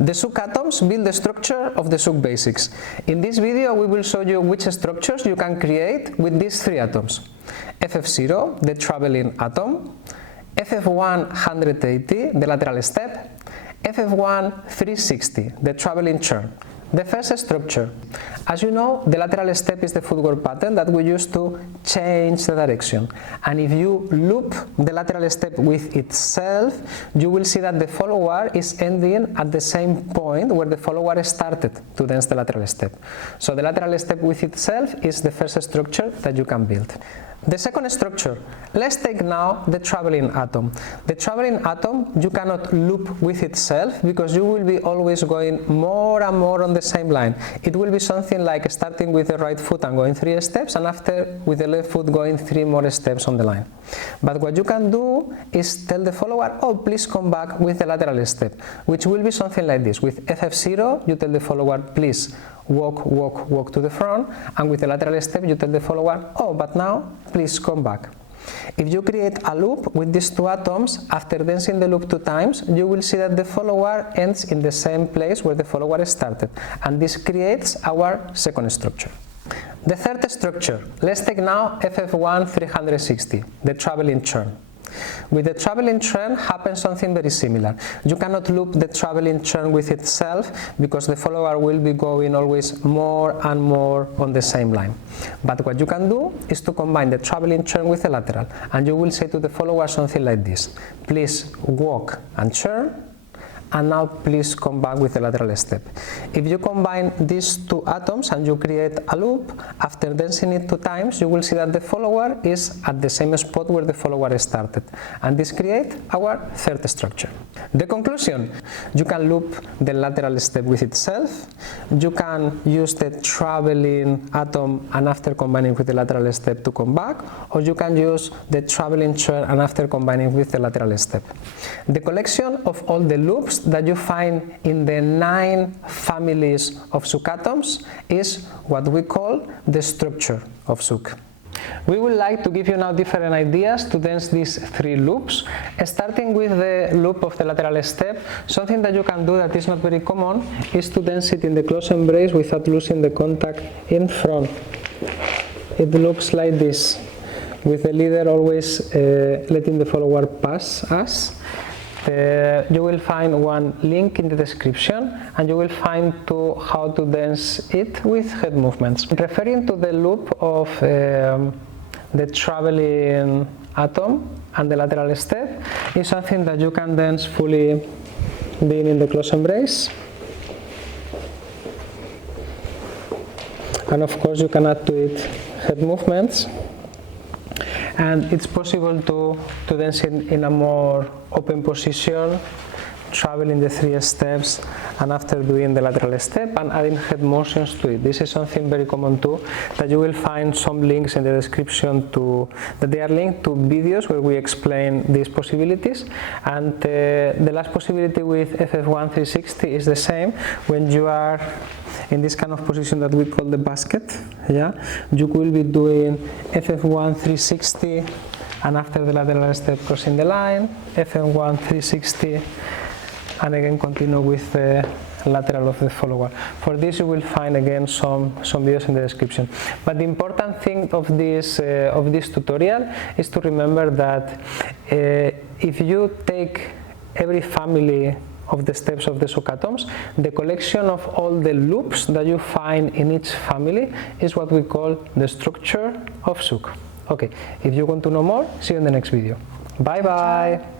The Zouk atoms build the structure of the Zouk basics. In this video we will show you which structures you can create with these three atoms. FF0, the traveling atom, FF1 180, the lateral step, FF1 360, the traveling churn. The first structure. As you know, the lateral step is the footwork pattern that we use to change the direction. And if you loop the lateral step with itself, you will see that the follower is ending at the same point where the follower started to dance the lateral step. So the lateral step with itself is the first structure that you can build. The second structure, let's take now the traveling atom. The traveling atom you cannot loop with itself because you will be always going more and more on the same line. It will be something like starting with the right foot and going 3 steps, and after with the left foot going 3 more steps on the line. But what you can do is tell the follower, oh, please come back with the lateral step, which will be something like this. With FF0 you tell the follower, please walk, walk, walk to the front, and with the lateral step you tell the follower, oh, but now please come back. If you create a loop with these two atoms, after dancing the loop 2 times, you will see that the follower ends in the same place where the follower started, and this creates our second structure. The third structure, let's take now FF1 360, the traveling churn. With the traveling churn happens something very similar. You cannot loop the traveling churn with itself because the follower will be going always more and more on the same line. But what you can do is to combine the traveling churn with the lateral, and you will say to the follower something like this: please walk and churn, and now please come back with the lateral step. If you combine these two atoms and you create a loop, after dancing it 2 times, you will see that the follower is at the same spot where the follower started, and this creates our third structure. The conclusion: you can loop the lateral step with itself, you can use the traveling atom and after combining with the lateral step to come back, or you can use the traveling churn and after combining with the lateral step. The collection of all the loops that you find in the 9 families of Zouk atoms is what we call the structure of Zouk. We would like to give you now different ideas to dance these 3 loops, starting with the loop of the lateral step. Something that you can do that is not very common is to dance it in the close embrace without losing the contact in front. It looks like this, with the leader always letting the follower pass us. You will find one link in the description, and you will find how to dance it with head movements. Referring to the loop of the traveling atom and the lateral step is something that you can dance fully being in the close embrace. And of course you can add to it head movements. And it's possible to dance in a more open position, traveling the 3 steps, and after doing the lateral step and adding head motions to it. This is something very common too, that you will find some links in the description that they are linked to videos where we explain these possibilities. And the last possibility with FF1 360 is the same. When you are in this kind of position that we call the basket, yeah, you will be doing FF1 360 and after the lateral step crossing the line, FF1 360, and again continue with the lateral of the follower. For this you will find again some videos in the description. But the important thing of this tutorial is to remember that if you take every family of the steps of the Zouk atoms, the collection of all the loops that you find in each family is what we call the structure of Zouk. Okay, if you want to know more, see you in the next video. Bye bye!